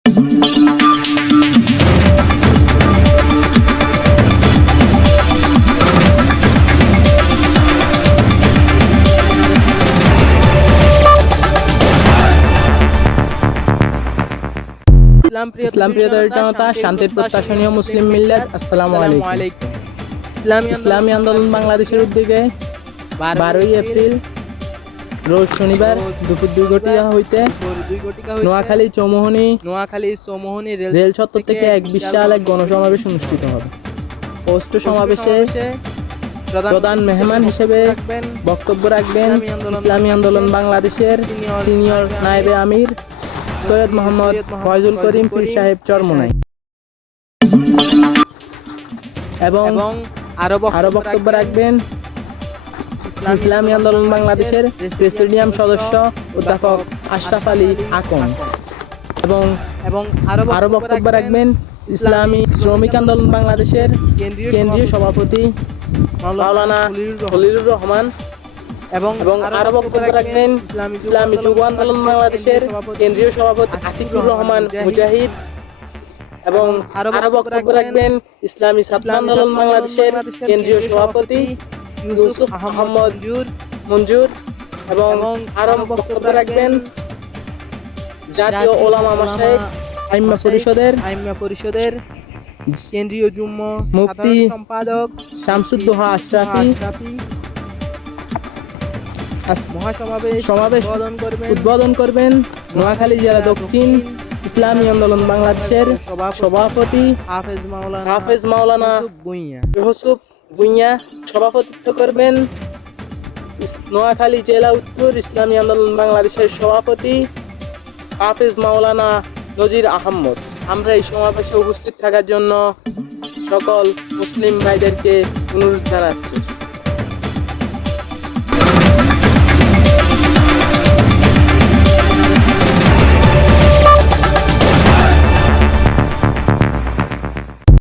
ইসলাম প্রিয় জনতা, শান্তির প্রত্যাশনীয় মুসলিম মিল্লাত, আসসালামু আলাইকুম। ইসলামী আন্দোলন বাংলাদেশের উদ্যোগে 12 এপ্রিল রোজ শনিবার দুপুর 2 ঘটিকা হইতে নোয়াখালী চৌমুহনী রেল চত্বর থেকে এক বিশাল এক গণসমাবেশ অনুষ্ঠিত হবে। পোস্ট সমাবেশে প্রধান মেহমান হিসেবে বক্তব্য রাখবেন ইসলামী আন্দোলন বাংলাদেশের সিনিয়র নায়েবে আমির সৈয়দ মোহাম্মদ ফয়জুল করিম পীর সাহেব চরমোনাই এবং আরো বক্তব্য রাখবেন ইসলামী আন্দোলন বাংলাদেশের প্রেসিডিয়াম সদস্য অধ্যাপক আশরাফ আলী আকন এবং আরো বক্তব্য রাখবেন ইসলামী শ্রমিক আন্দোলন বাংলাদেশের কেন্দ্রীয় সভাপতি মাওলানা খলিলুর রহমান এবং আরো বক্তব্য রাখবেন ইসলামী যুব আন্দোলন বাংলাদেশের কেন্দ্রীয় সভাপতি আতিকুর রহমান মুজাহিদ এবং আরো বক্তব্য রাখবেন ইসলামী ছাত্র আন্দোলন বাংলাদেশের কেন্দ্রীয় সভাপতি ইউসুফ আহমদ মঞ্জুর এবং আরো বক্তব্য রাখবেন জাতীয় ওলামা মাশায়েখ আইম্মা পরিষদের কেন্দ্রীয় যুগ্ম মুফতি সম্পাদক শামসুদ্দোহা আশরাফি সমাবেশ উদ্বোধন করবেন নোয়াখালী জেলা দক্ষিণ ইসলামী আন্দোলন বাংলাদেশের সভাপতি হাফেজ মাওলানা ইউসুফ ভুঁইয়া সভাপতিত্ব করবেন নোয়াখালী জেলা উত্তর ইসলামী আন্দোলন বাংলাদেশের সভাপতি হাফেজ মাওলানা নজির আহমদ। আমরা এই সমাবেশে উপস্থিত থাকার জন্য সকল মুসলিম ভাইদেরকে অনুরোধ জানাচ্ছি।